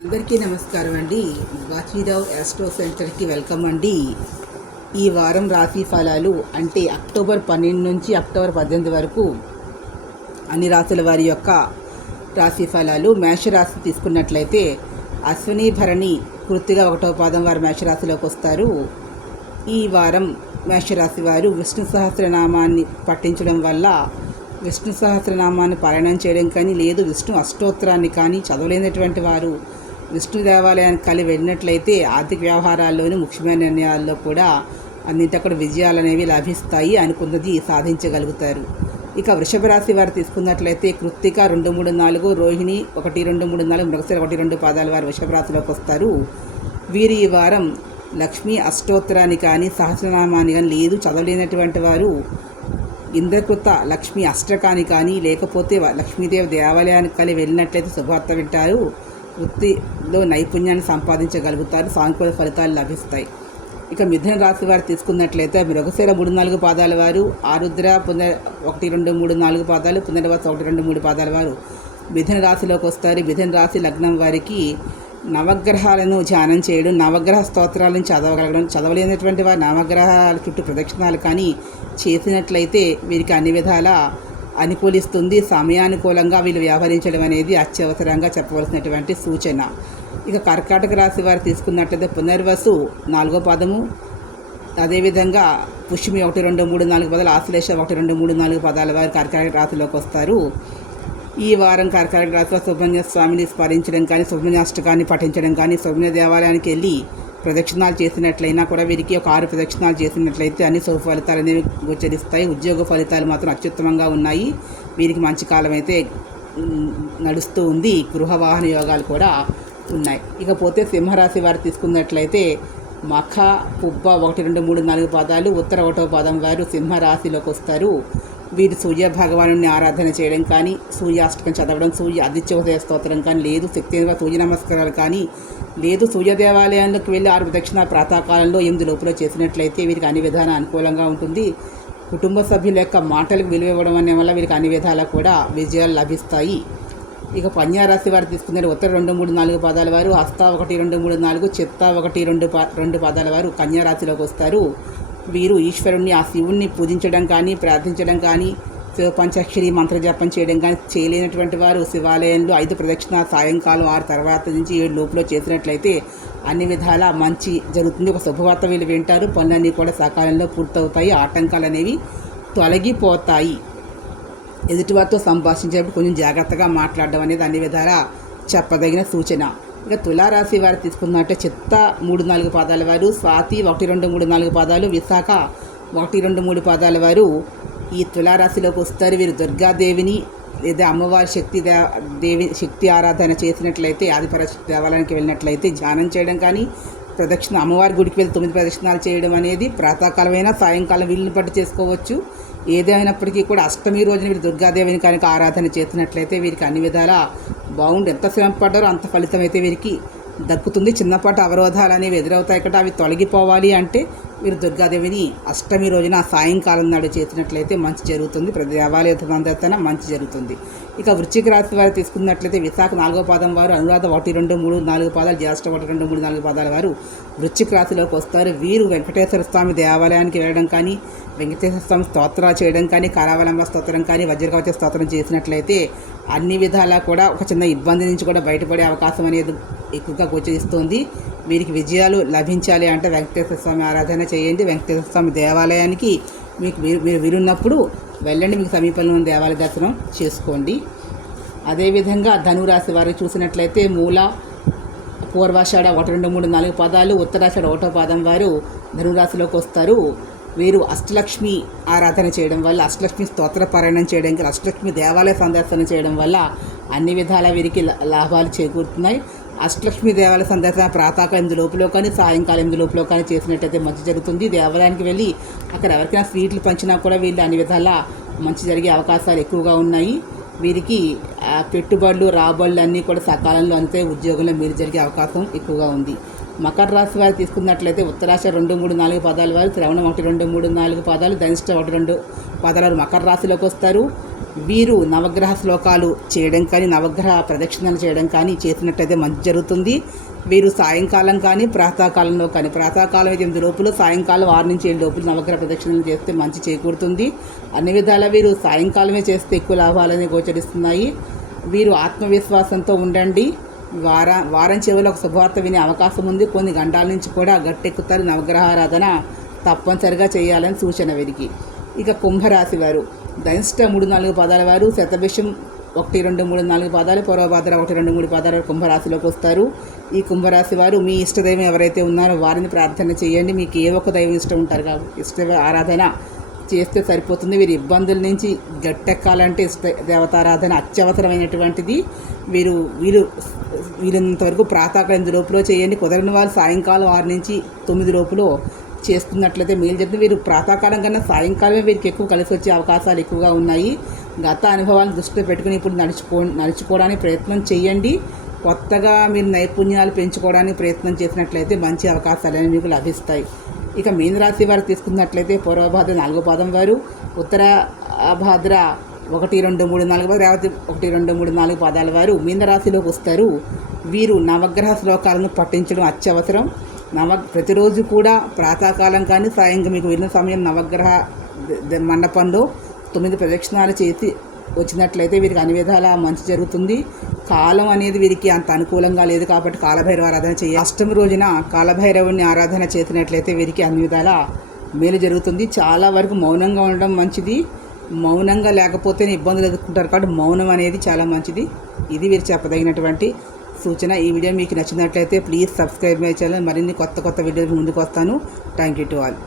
అందరికీ నమస్కారం అండి. బాచీరావు యాస్ట్రో సెంటర్కి వెల్కమ్ అండి. ఈ వారం రాశి ఫలాలు అంటే అక్టోబర్ 12 నుంచి అక్టోబర్ 18 వరకు అన్ని రాశుల వారి యొక్క రాశి ఫలాలు. మేషరాశి తీసుకున్నట్లయితే అశ్విని భరణి కృత్తిగా 1వ పాదం వారు మేషరాశిలోకి వస్తారు. ఈ వారం మేషరాశి వారు విష్ణు సహస్రనామాన్ని పఠించడం వల్ల విష్ణు సహస్రనామాన్ని పారాయణం చేయడం కానీ లేదు విష్ణు అష్టోత్తరాన్ని కానీ చదవలేనటువంటి వారు విష్ణు దేవాలయానికి కలిసి వెళ్ళినట్లయితే ఆర్థిక వ్యవహారాల్లోనూ ముఖ్యమైన నిర్ణయాల్లో కూడా అన్నింటి విజయాలు అనేవి లభిస్తాయి, అనుకున్నది సాధించగలుగుతారు. ఇక వృషభ రాశి వారు తీసుకున్నట్లయితే కృత్తిక 2, 3, 4, రోహిణి 1, 2, 3, 4, మృగశిర 1, 2 పాదాల వారు వృషభ రాశిలోకి వస్తారు. వీరు ఈ వారం లక్ష్మీ అష్టోత్తరాన్ని కానీ సహస్రనామాన్ని కానీ లేదు చదవలేనటువంటి వారు ఇంద్రకృత లక్ష్మీ అష్టకాన్ని కానీ లేకపోతే లక్ష్మీదేవి దేవాలయానికి కలిసి వెళ్ళినట్లయితే శుభవార్త వింటారు. వృత్తిలో నైపుణ్యాన్ని సంపాదించగలుగుతారు, సానుకూల ఫలితాలు లభిస్తాయి. ఇక మిథున రాశి వారు తీసుకున్నట్లయితే మృగశిర 3, 4 పాదాల వారు, ఆరుద్ర 1, 2, 3, 4 పాదాలు, పునర్వసు 1, 2, 3 పాదాల వారు మిథున రాశిలోకి వస్తారు. మిథున రాశి లగ్నం వారికి నవగ్రహాలను ధ్యానం చేయడం, నవగ్రహ స్తోత్రాలను చదవగలగడం, చదవలేనటువంటి వారు నవగ్రహాల చుట్టూ ప్రదక్షిణాలు కానీ చేసినట్లయితే వీరికి అన్ని విధాల అనుకూలిస్తుంది. సమయానుకూలంగా వీళ్ళు వ్యవహరించడం అనేది అత్యవసరంగా చెప్పవలసినటువంటి సూచన. ఇక కర్కాటక రాశి వారు తీసుకున్నట్లయితే పునర్వసు 4వ పాదము, అదేవిధంగా పుష్మి 1, 2, 3, 4 పాదాలు, ఆశ్లేష 1, 2, 3, 4 పాదాల వారు కర్కాటక రాశిలోకి వస్తారు. ఈ వారం కర్కాటక రాశిలో సుబ్రహ్మణ్య స్వామిని స్మరించడం కానీ సుబ్రహ్మణ్యాష్టకాన్ని పఠించడం కానీ సుబ్రహ్మణ్య దేవాలయానికి వెళ్ళి ప్రదక్షిణాలు చేసినట్లయినా కూడా వీరికి ఒక 6 ప్రదక్షిణాలు చేసినట్లయితే అన్ని శుభ ఫలితాలు అనేవి గోచరిస్తాయి. ఉద్యోగ ఫలితాలు మాత్రం అత్యుత్తమంగా ఉన్నాయి. వీరికి మంచి కాలం అయితే నడుస్తూ ఉంది. గృహ వాహన యోగాలు కూడా ఉన్నాయి. ఇకపోతే సింహరాశి వారు తీసుకున్నట్లయితే మఖ పుబ్బ 1, 2, 3, 4 పాదాలు, ఉత్తర 1వ పాదం వారు సింహరాశిలోకి వస్తారు. వీరు సూర్య భగవాను ఆరాధన చేయడం కానీ సూర్యాష్టకం చదవడం, సూర్య ఆదిత్యోదయ స్తోత్రం కానీ లేదు శక్తిగా సూర్య నమస్కారాలు కానీ లేదు సూర్య దేవాలయానికి వెళ్ళి 6 ప్రదక్షిణ ప్రాతకాలంలో 8 లోపల చేసినట్లయితే వీరికి అన్ని విధాలా అనుకూలంగా ఉంటుంది. కుటుంబ సభ్యుల యొక్క మాటలకు విలువ ఇవ్వడం అనే వల్ల వీరికి అన్ని విధాలా కూడా విజయాలు లభిస్తాయి. ఇక కన్యారాశి వారు తీసుకున్నారు ఉత్తర 2, 3, 4 పాదాల వారు, హస్త 1, 2, 3, 4, చిత్త 1, 2 పాదాల వారు కన్యారాశిలోకి వస్తారు. వీరు ఈశ్వరుణ్ణి ఆ శివుణ్ణి పూజించడం కానీ ప్రార్థించడం కానీ శివపంచాక్షరి మంత్రజపం చేయడం కానీ చేయలేనటువంటి వారు శివాలయంలో 5 ప్రదక్షిణ సాయంకాలం 6 తర్వాత నుంచి 7 లోపల చేసినట్లయితే అన్ని విధాలా మంచి జరుగుతుంది. ఒక శుభవార్త వీళ్ళు వింటారు. పనులన్నీ కూడా సకాలంలో పూర్తవుతాయి. ఆటంకాలు అనేవి తొలగిపోతాయి. ఎదుటివారితో సంభాషించేటప్పుడు కొంచెం జాగ్రత్తగా మాట్లాడడం అనేది అన్ని విధాలా చెప్పదగిన సూచన. ఇక తులారాశి వారు తీసుకున్నట్టే చిత్త 3, 4 పాదాల వారు, స్వాతి 1, 2, 3, 4 పాదాలు, విశాఖ 1, 2, 3 పాదాల వారు ఈ తులారాశిలోకి వస్తారు. వీరు దుర్గాదేవిని లేదా అమ్మవారి శక్తి ఆరాధన చేసినట్లయితే ఆదిపరాశక్తి దేవాలయానికి వెళ్ళినట్లయితే ధ్యానం చేయడం కానీ ప్రదక్షిణ అమ్మవారి గుడికి వెళ్ళి 9 ప్రదక్షిణాలు చేయడం అనేది ప్రాతకాలమైనా సాయంకాలం వీళ్ళని బట్టి చేసుకోవచ్చు. ఏదైనప్పటికీ కూడా అష్టమి రోజున వీరు దుర్గాదేవిని కనుక ఆరాధన చేసినట్లయితే వీరికి అన్ని విధాలా బాగుండి ఎంత శ్రమ పడ్డారో అంత ఫలితం అయితే వీరికి దక్కుతుంది. చిన్నపాటి అవరోధాలు అనేవి ఎదురవుతాయి కదా, అవి తొలగిపోవాలి అంటే వీరు దుర్గాదేవిని అష్టమి రోజున సాయంకాలం నాడు చేసినట్లయితే మంచి జరుగుతుంది. ప్రతి దేవాలయ సందర్శన మంచి జరుగుతుంది. ఇక వృశ్చిక రాశి వారు తీసుకున్నట్లయితే విశాఖ 4వ పాదం వారు, అనురాధ 1, 2, 3, 4 పాదాలు, జ్యేష్ఠ 1, 2, 3, 4 పాదాల వారు వృశ్చిక రాశిలోకి వస్తారు. వీరు వెంకటేశ్వర స్వామి దేవాలయానికి వెళ్ళడం కానీ వెంకటేశ్వర స్వామి స్తోత్రాలు చేయడం కానీ కారావలంబ స్తోత్రం కానీ వజ్రకవచ స్తోత్రం చేసినట్లయితే అన్ని విధాలా కూడా ఒక చిన్న ఇబ్బంది నుంచి కూడా బయటపడే అవకాశం అనేది ఎక్కువగా గోచరిస్తుంది. వీరికి విజయాలు లభించాలి అంటే వెంకటేశ్వర స్వామి ఆరాధన చేయండి. వెంకటేశ్వర స్వామి దేవాలయానికి మీరు వీరున్నప్పుడు వెళ్ళండి, మీకు సమీపంలో ఉన్న దేవాలయ దర్శనం చేసుకోండి. అదేవిధంగా ధనురాశి వారికి చూసినట్లయితే మూల పూర్వాషాఢ 1, 2, 3, 4 పాదాలు, ఉత్తరాషాఢ 1వ పాదం వారు ధనురాశిలోకి వస్తారు. వీరు అష్టలక్ష్మి ఆరాధన చేయడం వల్ల, అష్టలక్ష్మి స్తోత్ర పారాయణం చేయడం వల్ల, అష్టలక్ష్మి దేవాలయ సందర్శన చేయడం వల్ల అన్ని విధాల వీరికి లాభాలు చేకూరుతున్నాయి. అష్టలక్ష్మి దేవాలయ సందర్శన ప్రాతకాలం 8 లోపల కానీ సాయంకాలం 8 లోపల కానీ చేసినట్టయితే మంచి జరుగుతుంది. దేవాలయానికి వెళ్ళి అక్కడ ఎవరికైనా స్వీట్లు పంచినా కూడా వీళ్ళు అన్ని విధాలా మంచి జరిగే అవకాశాలు ఎక్కువగా ఉన్నాయి. వీరికి పెట్టుబడులు రాబడులు అన్నీ కూడా సకాలంలో అంతే ఉద్యోగంలో మీరు జరిగే అవకాశం ఎక్కువగా ఉంది. మకర రాశి వారు తీసుకున్నట్లయితే ఉత్తరాశ 2, 3, 4 పాదాల వారు, శ్రవణం 1, 2, 3, 4 పాదాలు, ధనిష్ట 1, 2 పాదాల వారు మకర రాశిలోకి వస్తారు. వీరు నవగ్రహ శ్లోకాలు చేయడం కానీ నవగ్రహ ప్రదక్షిణలు చేయడం కానీ చేసినట్లయితే మంచి జరుగుతుంది. వీరు సాయంకాలం కానీ ప్రాతకాలంలో కానీ ప్రాతకాలం 8 లోపల సాయంకాలం 6 నుంచి 7 లోపల నవగ్రహ ప్రదక్షిణలు చేస్తే మంచి చేకూరుతుంది. అన్ని విధాలా వీరు సాయంకాలమే చేస్తే ఎక్కువ లాభాలని గోచరిస్తున్నాయి. వీరు ఆత్మవిశ్వాసంతో ఉండండి. వారం చివరిలో ఒక శుభవార్త వినే అవకాశం ఉంది. కొన్ని గంటల నుంచి కూడా గట్టెక్కుతారు. నవగ్రహారాధన తప్పనిసరిగా చేయాలని సూచన వీరికి. ఇక కుంభరాశి వారు ధనిష్ట 3-4 పాదాల వారు, శతభిషం 1-2-3-4 పాదాలు, పూర్వభాద్ర 1-2-3 పాదాల కుంభరాశిలోకి వస్తారు. ఈ కుంభరాశి వారు మీ ఇష్టదైవం ఎవరైతే ఉన్నారో వారిని ప్రార్థన చేయండి. మీకు ఏ ఒక్క దైవం ఇష్టం ఉంటారు కాబట్టి ఇష్ట ఆరాధన చేస్తే సరిపోతుంది. వీరి ఇబ్బందుల నుంచి గట్టెక్కాలంటే ఇష్ట దేవతారాధన అత్యవసరమైనటువంటిది. వీళ్ళంత వరకు ప్రాతకాలం 8 లోపల చేయండి. కుదరని వాళ్ళు సాయంకాలం 6 నుంచి 9 లోపల చేస్తున్నట్లయితే మేలు జరుగుతుంది. వీరు ప్రాతకాలం కన్నా సాయంకాలమే వీరికి ఎక్కువ కలిసి వచ్చే అవకాశాలు ఎక్కువగా ఉన్నాయి. గత అనుభవాలను దృష్టిలో పెట్టుకుని ఇప్పుడు నడుచుకోవడానికి ప్రయత్నం చేయండి. కొత్తగా మీరు నైపుణ్యాలు పెంచుకోవడానికి ప్రయత్నం చేసినట్లయితే మంచి అవకాశాలు మీకు లభిస్తాయి. ఇక మీనరాశి వారు తీసుకున్నట్లయితే పూర్వభాద్ర 4 పాదం వారు, ఉత్తర భాద్ర 1-2-3-4 పాదాలు, రేవతి 1-2-3-4 పాదాల వారు మీనరాశిలోకి వస్తారు. వీరు నవగ్రహ శ్లోకాలను పఠించడం అత్యవసరం. ప్రతిరోజు కూడా ప్రాతకాలం కానీ సాయంగా మీకు వెళ్ళిన సమయం నవగ్రహ మండపంలో 9 ప్రదక్షిణాలు చేసి వచ్చినట్లయితే వీరికి అన్ని విధాల మంచి జరుగుతుంది. కాలం అనేది వీరికి అంత అనుకూలంగా లేదు కాబట్టి కాలభైరవ ఆరాధన చేయాలి. అష్టమి రోజున కాలభైరవుని ఆరాధన చేసినట్లయితే వీరికి అన్ని విధాల మేలు జరుగుతుంది. చాలా వరకు మౌనంగా ఉండడం మంచిది. మౌనంగా లేకపోతేనే ఇబ్బందులు ఎదుర్కొంటారు కాబట్టి మౌనం అనేది చాలా మంచిది. ఇది వీరు చెప్పదగినటువంటి సూచన. ఈ వీడియో మీకు నచ్చినట్లయితే ప్లీజ్ సబ్స్క్రైబ్ మై ఛానల్. మరిన్ని కొత్త వీడియోలు ముందుకు వస్తాను. Thank you to all.